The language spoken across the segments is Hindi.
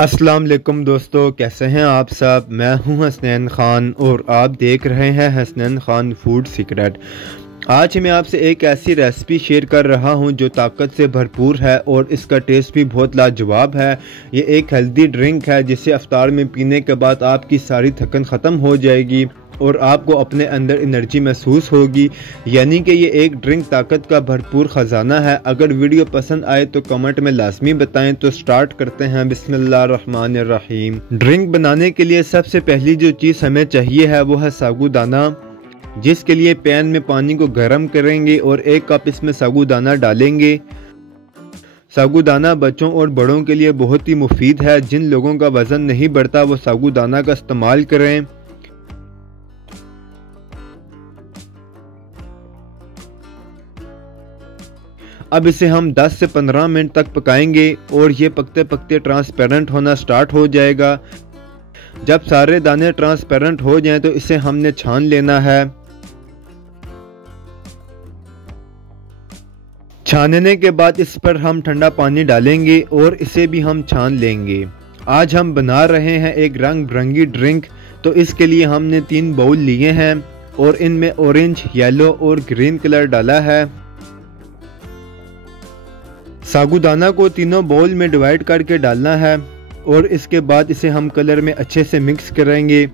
अस्सलाम वालेकुम दोस्तों, कैसे हैं आप सब। मैं हूं हसनैन ख़ान और आप देख रहे हैं हसनैन ख़ान फूड सीक्रेट। आज मैं आपसे एक ऐसी रेसिपी शेयर कर रहा हूं जो ताकत से भरपूर है और इसका टेस्ट भी बहुत लाजवाब है। ये एक हेल्दी ड्रिंक है जिसे अफ्तार में पीने के बाद आपकी सारी थकन ख़त्म हो जाएगी और आपको अपने अंदर एनर्जी महसूस होगी। यानी कि ये एक ड्रिंक ताकत का भरपूर ख़जाना है। अगर वीडियो पसंद आए तो कमेंट में लाजमी बताएं। तो स्टार्ट करते हैं। बिस्मिल्लाहिर्रहमानिर्रहीम। ड्रिंक बनाने के लिए सबसे पहली जो चीज़ हमें चाहिए है वो है साबूदाना, जिसके लिए पैन में पानी को गर्म करेंगे और 1 कप इसमें साबूदाना डालेंगे। साबूदाना बच्चों और बड़ों के लिए बहुत ही मुफीद है। जिन लोगों का वज़न नहीं बढ़ता वो साबूदाना का इस्तेमाल करें। अब इसे हम 10 से 15 मिनट तक पकाएंगे और ये पकते पकते ट्रांसपेरेंट होना स्टार्ट हो जाएगा। जब सारे दाने ट्रांसपेरेंट हो जाएं तो इसे हमने छान लेना है। छानने के बाद इस पर हम ठंडा पानी डालेंगे और इसे भी हम छान लेंगे। आज हम बना रहे हैं एक रंग बिरंगी ड्रिंक, तो इसके लिए हमने 3 बाउल लिए हैं और इनमें ऑरेंज, येलो और ग्रीन कलर डाला है। साबूदाना को तीनों बाउल में डिवाइड करके डालना है और इसके बाद इसे हम कलर में अच्छे से मिक्स करेंगे।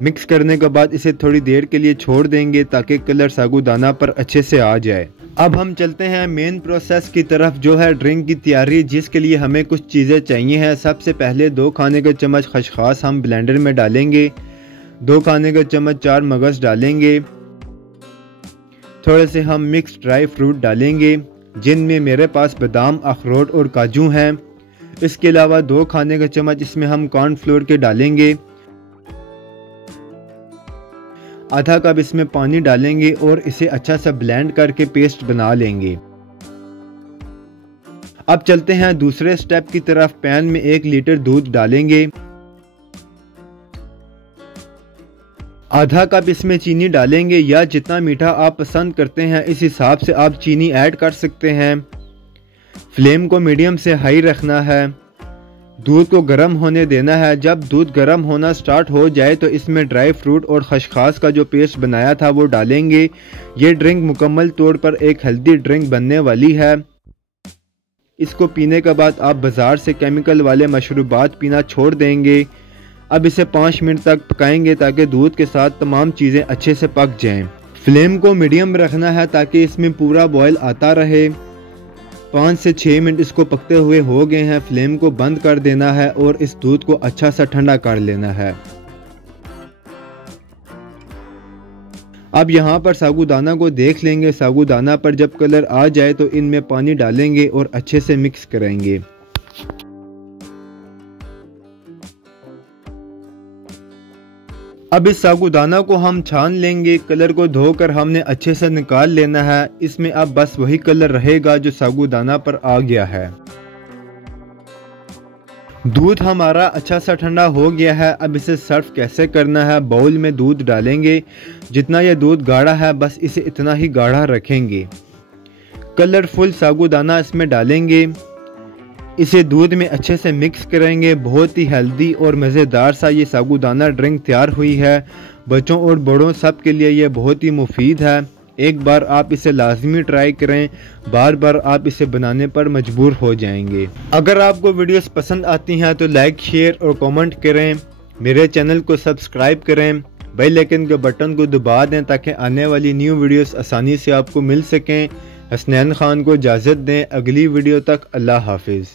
मिक्स करने के बाद इसे थोड़ी देर के लिए छोड़ देंगे ताकि कलर साबूदाना पर अच्छे से आ जाए। अब हम चलते हैं मेन प्रोसेस की तरफ, जो है ड्रिंक की तैयारी, जिसके लिए हमें कुछ चीज़ें चाहिए हैं। सबसे पहले 2 खाने के चम्मच खसखस हम ब्लेंडर में डालेंगे। 2 खाने के चम्मच 4 मगज डालेंगे। थोड़े से हम मिक्स ड्राई फ्रूट डालेंगे, जिनमें मेरे पास बादाम, अखरोट और काजू हैं। इसके अलावा 2 खाने के चम्मच इसमें हम कॉर्नफ्लोर के डालेंगे। आधा कप इसमें पानी डालेंगे और इसे अच्छा सा ब्लेंड करके पेस्ट बना लेंगे। अब चलते हैं दूसरे स्टेप की तरफ। पैन में 1 लीटर दूध डालेंगे। आधा कप इसमें चीनी डालेंगे, या जितना मीठा आप पसंद करते हैं इस हिसाब से आप चीनी ऐड कर सकते हैं। फ्लेम को मीडियम से हाई रखना है। दूध को गर्म होने देना है। जब दूध गर्म होना स्टार्ट हो जाए तो इसमें ड्राई फ्रूट और खसखस का जो पेस्ट बनाया था वो डालेंगे। ये ड्रिंक मुकम्मल तौर पर एक हेल्दी ड्रिंक बनने वाली है। इसको पीने के बाद आप बाज़ार से केमिकल वाले मशरूबात पीना छोड़ देंगे। अब इसे 5 मिनट तक पकाएंगे ताकि दूध के साथ तमाम चीज़ें अच्छे से पक जाएं। फ्लेम को मीडियम रखना है ताकि इसमें पूरा बॉयल आता रहे। 5 से 6 मिनट इसको पकते हुए हो गए हैं। फ्लेम को बंद कर देना है और इस दूध को अच्छा सा ठंडा कर लेना है। अब यहाँ पर साबूदाना को देख लेंगे। साबूदाना पर जब कलर आ जाए तो इनमें पानी डालेंगे और अच्छे से मिक्स करेंगे। अब इस साबूदाना को हम छान लेंगे। कलर को धोकर हमने अच्छे से निकाल लेना है। इसमें अब बस वही कलर रहेगा जो साबूदाना पर आ गया है। दूध हमारा अच्छा सा ठंडा हो गया है। अब इसे सर्व कैसे करना है। बाउल में दूध डालेंगे। जितना यह दूध गाढ़ा है बस इसे इतना ही गाढ़ा रखेंगे। कलरफुल साबूदाना इसमें डालेंगे। इसे दूध में अच्छे से मिक्स करेंगे। बहुत ही हेल्दी और मज़ेदार सा ये साबूदाना ड्रिंक तैयार हुई है। बच्चों और बड़ों सब के लिए ये बहुत ही मुफीद है। एक बार आप इसे लाजमी ट्राई करें, बार बार आप इसे बनाने पर मजबूर हो जाएंगे। अगर आपको वीडियोस पसंद आती हैं तो लाइक, शेयर और कमेंट करें। मेरे चैनल को सब्सक्राइब करें। बेल आइकन के बटन को दबा दें ताकि आने वाली न्यू वीडियोस आसानी से आपको मिल सकें। हसनैन खान को इजाज़त दें। अगली वीडियो तक अल्लाह हाफिज़।